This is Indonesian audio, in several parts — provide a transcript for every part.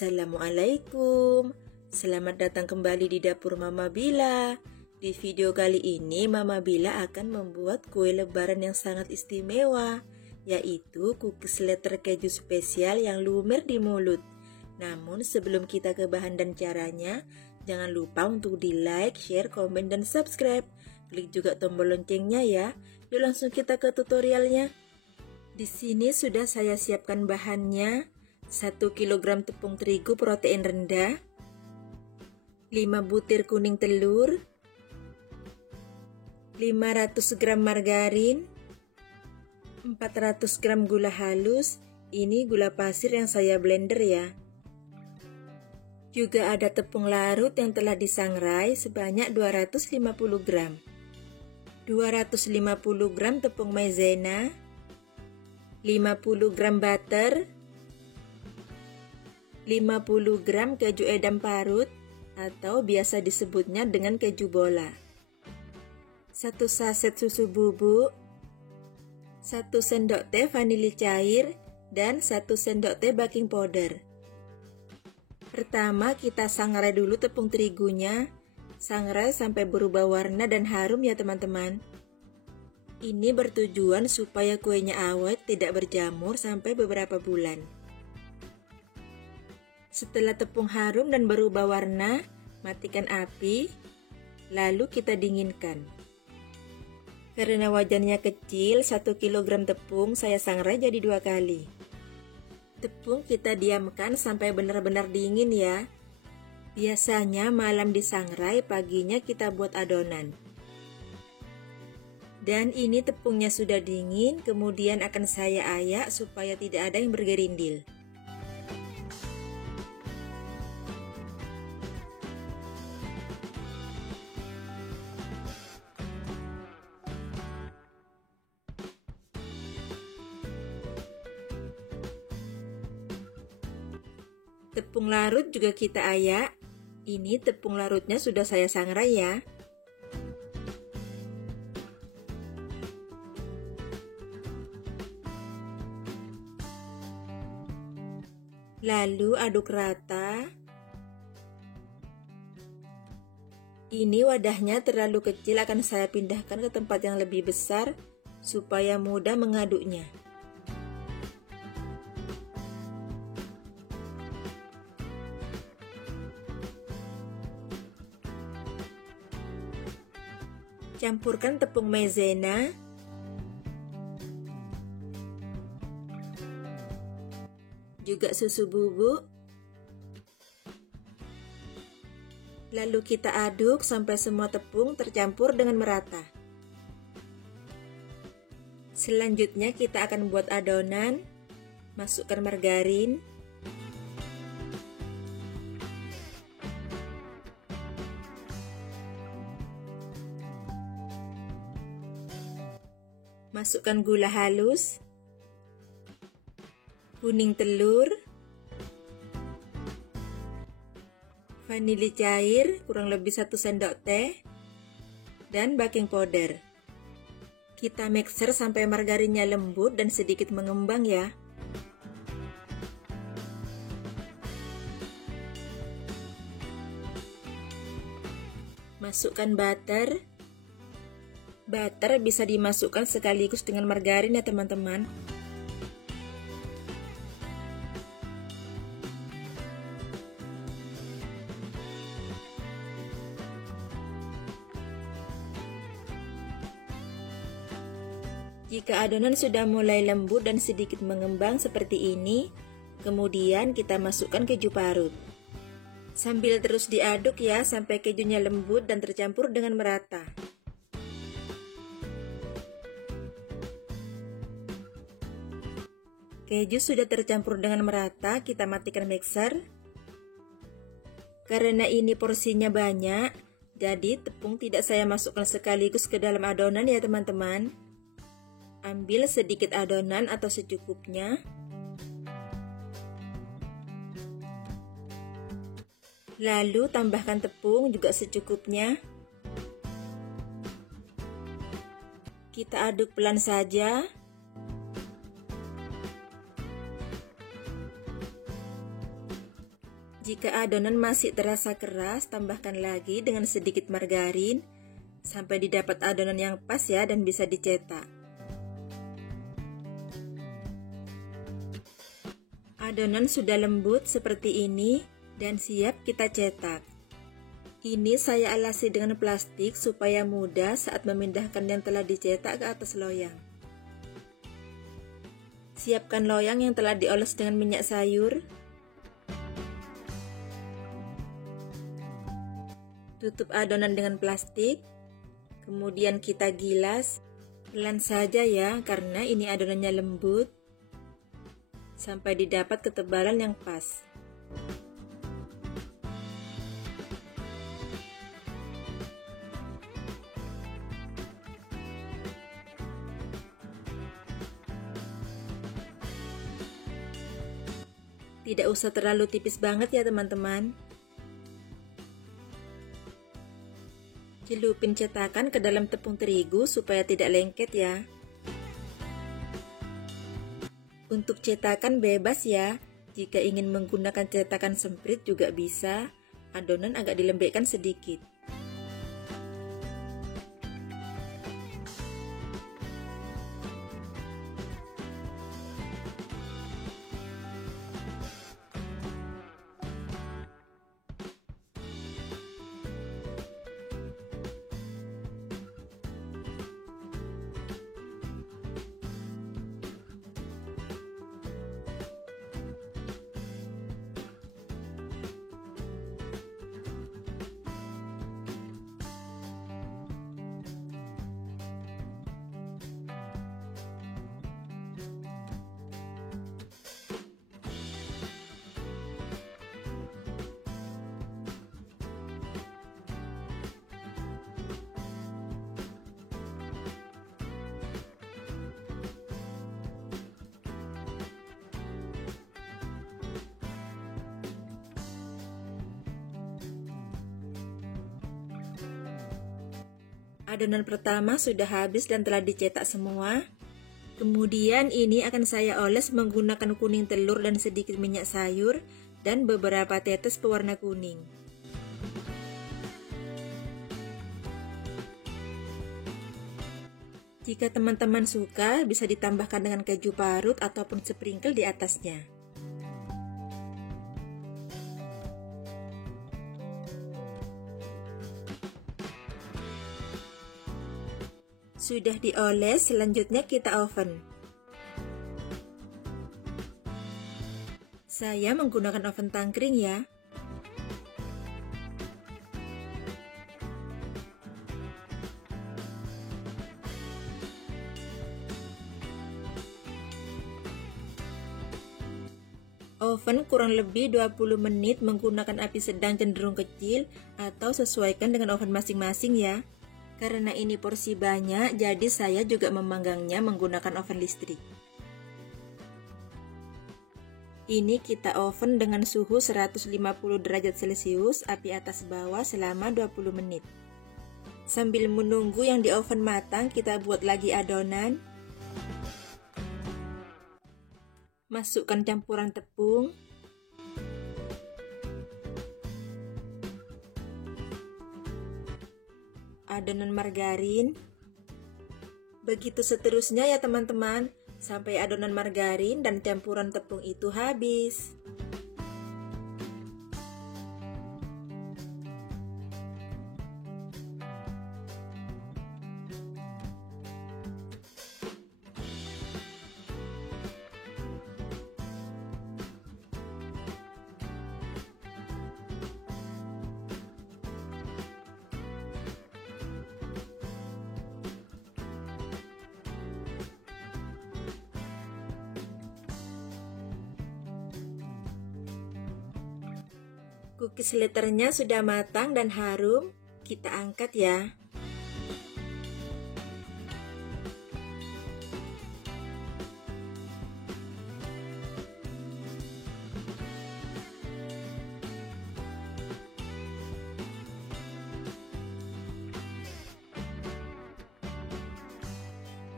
Assalamualaikum. Selamat datang kembali di dapur Mama Bila. Di video kali ini Mama Bila akan membuat kue lebaran yang sangat istimewa, yaitu cookies letter keju spesial yang lumer di mulut. Namun sebelum kita ke bahan dan caranya, jangan lupa untuk di like, share, komen, dan subscribe. Klik juga tombol loncengnya ya. Yuk langsung kita ke tutorialnya. Di sini sudah saya siapkan bahannya. 1 kg tepung terigu protein rendah, 5 butir kuning telur, 500 gram margarin, 400 gram gula halus, ini gula pasir yang saya blender ya. Juga ada tepung larut yang telah disangrai sebanyak 250 gram, 250 gram tepung maizena, 50 gram butter, 50 gram keju edam parut atau biasa disebutnya dengan keju bola, 1 saset susu bubuk, 1 sendok teh vanili cair, dan 1 sendok teh baking powder. Pertama kita sangrai dulu tepung terigunya, sangrai sampai berubah warna dan harum ya teman-teman. Ini bertujuan supaya kuenya awet, tidak berjamur sampai beberapa bulan. Setelah tepung harum dan berubah warna, matikan api, lalu kita dinginkan. Karena wajannya kecil, 1 kg tepung saya sangrai jadi 2 kali. Tepung kita diamkan sampai benar-benar dingin ya. Biasanya malam disangrai, paginya kita buat adonan. Dan ini tepungnya sudah dingin, kemudian akan saya ayak supaya tidak ada yang bergerindil. Tepung larut juga kita ayak. Ini tepung larutnya sudah saya sangrai ya. Lalu aduk rata. Ini wadahnya terlalu kecil, akan saya pindahkan ke tempat yang lebih besar supaya mudah mengaduknya. Campurkan tepung maizena, juga susu bubuk, lalu kita aduk sampai semua tepung tercampur dengan merata. Selanjutnya kita akan buat adonan. Masukkan margarin, masukkan gula halus, kuning telur, vanili cair kurang lebih 1 sendok teh, dan baking powder. Kita mixer sampai margarinnya lembut dan sedikit mengembang ya. Masukkan butter. Butter bisa dimasukkan sekaligus dengan margarin ya teman-teman. Jika adonan sudah mulai lembut dan sedikit mengembang seperti ini, kemudian kita masukkan keju parut. Sambil terus diaduk ya sampai kejunya lembut dan tercampur dengan merata. Keju sudah tercampur dengan merata, kita matikan mixer. Karena ini porsinya banyak, jadi tepung tidak saya masukkan sekaligus ke dalam adonan ya teman-teman. Ambil sedikit adonan atau secukupnya. Lalu tambahkan tepung juga secukupnya. Kita aduk pelan saja. Jika adonan masih terasa keras, tambahkan lagi dengan sedikit margarin sampai didapat adonan yang pas ya dan bisa dicetak. Adonan sudah lembut seperti ini dan siap kita cetak. Ini saya alasi dengan plastik supaya mudah saat memindahkan yang telah dicetak ke atas loyang. Siapkan loyang yang telah dioles dengan minyak sayur. Tutup adonan dengan plastik. Kemudian kita gilas. Pelan saja ya, karena ini adonannya lembut. Sampai didapat ketebalan yang pas. Tidak usah terlalu tipis banget ya teman-teman. Celupin cetakan ke dalam tepung terigu supaya tidak lengket ya. Untuk cetakan bebas ya. Jika ingin menggunakan cetakan semprit juga bisa. Adonan agak dilembekkan sedikit. Adonan pertama sudah habis dan telah dicetak semua. Kemudian ini akan saya oles menggunakan kuning telur dan sedikit minyak sayur dan beberapa tetes pewarna kuning. Jika teman-teman suka, bisa ditambahkan dengan keju parut ataupun sprinkle di atasnya. Sudah dioles, selanjutnya kita oven. Saya menggunakan oven tangkring ya. Oven kurang lebih 20 menit menggunakan api sedang cenderung kecil atau sesuaikan dengan oven masing-masing ya. Karena ini porsi banyak, jadi saya juga memanggangnya menggunakan oven listrik. Ini kita oven dengan suhu 150 derajat Celcius, api atas bawah selama 20 menit. Sambil menunggu yang di oven matang, kita buat lagi adonan. Masukkan campuran tepung. Adonan margarin. Begitu seterusnya ya teman-teman, sampai adonan margarin dan campuran tepung itu habis. Cookies letternya sudah matang dan harum, kita angkat ya.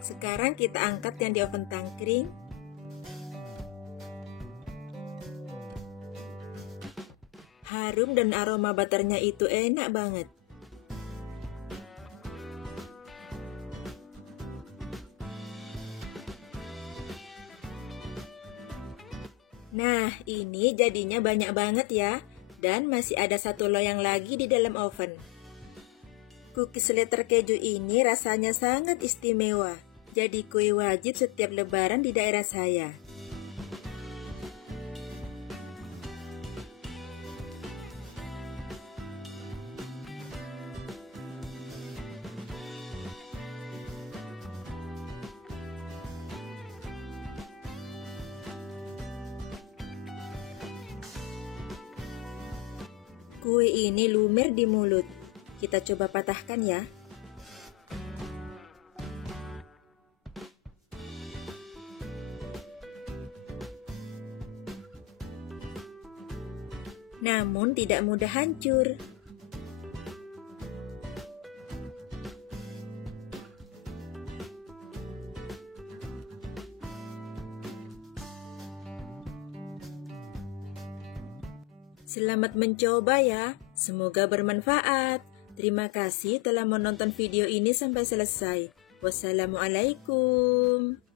Sekarang kita angkat yang di oven tangkring. Harum dan aroma butternya itu enak banget. Nah, ini jadinya banyak banget ya. Dan masih ada satu loyang lagi di dalam oven. Cookies letter keju ini rasanya sangat istimewa. Jadi kue wajib setiap lebaran di daerah saya. Kue ini lumer di mulut. Kita coba patahkan ya. Namun tidak mudah hancur. Selamat mencoba ya, semoga bermanfaat. Terima kasih telah menonton video ini sampai selesai. Wassalamualaikum.